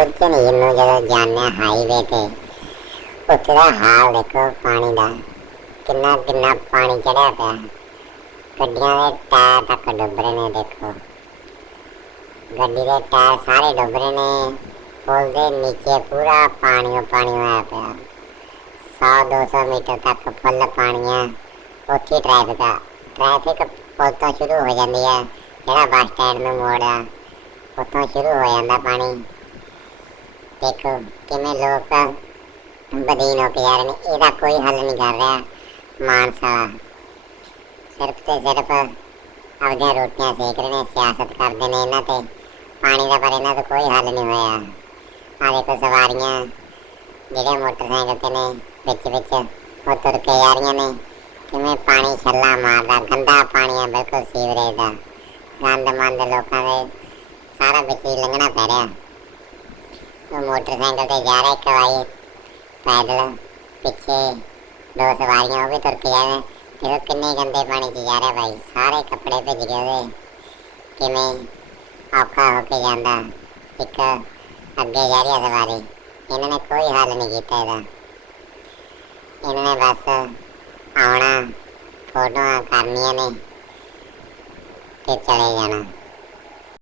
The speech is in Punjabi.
ਸੋਚਿਆ ਨਹੀਂ ਇਹਨੂੰ ਜਦੋਂ ਜਾਣਿਆ ਹਾਈਵੇ ਤੇ, ਉੱਥੇ ਦਾ ਹਾਲ ਦੇਖੋ ਪਾਣੀ ਦਾ, ਕਿੰਨਾ ਕਿੰਨਾ ਪਾਣੀ ਚੜਿਆ ਪਿਆ। ਗੱਡੀਆਂ ਦੇ ਟਾਇਰ ਤੱਕ ਡੁੱਬ ਰਹੇ ਨੇ ਦੇਖੋ। ਗੱਡੀ ਦੇ ਟਾਇਰ ਸਾਰੇ ਡੁੱਬ ਰਹੇ ਨੇ, ਪੁਲ ਦੇ ਨੀਚੇ ਪੂਰਾ ਪਾਣੀ ਪਾਣੀ ਹੋਇਆ ਪਿਆ। 100 200 ਮੀਟਰ ਤੱਕ ਫੁੱਲ ਪਾਣੀ ਆ ਉੱਥੇ ਟ੍ਰੈਫਿਕ ਆ। ਟ੍ਰੈਫਿਕ ਪੁਲ ਤੋਂ ਸ਼ੁਰੂ ਹੋ ਜਾਂਦੀ ਹੈ ਜਿਹੜਾ ਬੱਸ ਸਟੈਂਡ ਨੂੰ ਮੋੜ ਆ ਉੱਥੋਂ ਸ਼ੁਰੂ ਹੋ ਜਾਂਦਾ ਪਾਣੀ। ਦੇਖੋ ਕਿਵੇਂ ਲੋਕ ਬਦੀਨ ਹੋ ਕੇ ਜਾ ਰਹੇ ਨੇ, ਇਹਦਾ ਕੋਈ ਹੱਲ ਨਹੀਂ ਕਰ ਰਿਹਾ ਮਾਨਸਾ ਸਿਰਫ ਤੇ ਸਿਰਫ ਆਪਣੀਆਂ ਰੋਟੀਆਂ ਸੇਕ ਰਹੇ ਨੇ, ਸਿਆਸਤ ਕਰਦੇ ਨੇ ਇਹਨਾਂ ਤੇ। ਪਾਣੀ ਦਾ ਪਰ ਇਹਨਾਂ ਦਾ ਕੋਈ ਹੱਲ ਨਹੀਂ ਹੋਇਆ। ਆ ਦੇਖੋ ਸਵਾਰੀਆਂ, ਜਿਹੜੇ ਮੋਟਰਸਾਈਕਲ ਤੇ ਨੇ, ਵਿੱਚ ਵਿੱਚ ਉਹ ਤੁਰ ਕੇ ਜਾ ਰਹੀਆਂ ਨੇ। ਕਿਵੇਂ ਪਾਣੀ ਛੱਲਾ ਮਾਰਦਾ, ਗੰਦਾ ਪਾਣੀ ਆ, ਬਿਲਕੁਲ ਸੀਵਰੇਜ ਦਾ। ਗੰਦ ਮੰਦ ਲੋਕਾਂ ਦੇ ਸਾਰਾ ਵਿੱਚ ਹੀ ਲੰਘਣਾ ਪੈ ਰਿਹਾ। ਉਹ ਮੋਟਰਸਾਈਕਲ ਤੇ ਜਾ ਰਿਹਾ ਇੱਕ ਵਾਰੀ। ਪੈਦਲ ਪਿੱਛੇ ਦੋ ਸਵਾਰੀਆਂ ਉਹ ਵੀ ਤੁਰ ਕੇ ਜਾ ਰਹੇ ਦੇਖੋ ਕਿੰਨੇ ਗੰਦੇ ਪਾਣੀ 'ਚ ਜਾ ਰਿਹਾ ਭਾਈ। ਸਾਰੇ ਕੱਪੜੇ ਭਿੱਜ ਗਏ ਉਹਦੇ। ਕਿਵੇਂ ਔਖਾ ਹੋ ਕੇ ਜਾਂਦਾ। ਇੱਕ ਅੱਗੇ ਜਾ ਰਹੀ ਹੈ ਸਵਾਰੀ। ਇਹਨਾਂ ਨੇ ਕੋਈ ਹੱਲ ਨਹੀਂ ਕੀਤਾ ਇਹਦਾ। ਇਹਨਾਂ ਨੇ ਬਸ ਆਉਣਾ, ਫੋਟੋਆਂ ਕਰਨੀਆਂ ਨੇ ਤੇ ਚਲੇ ਜਾਣਾ।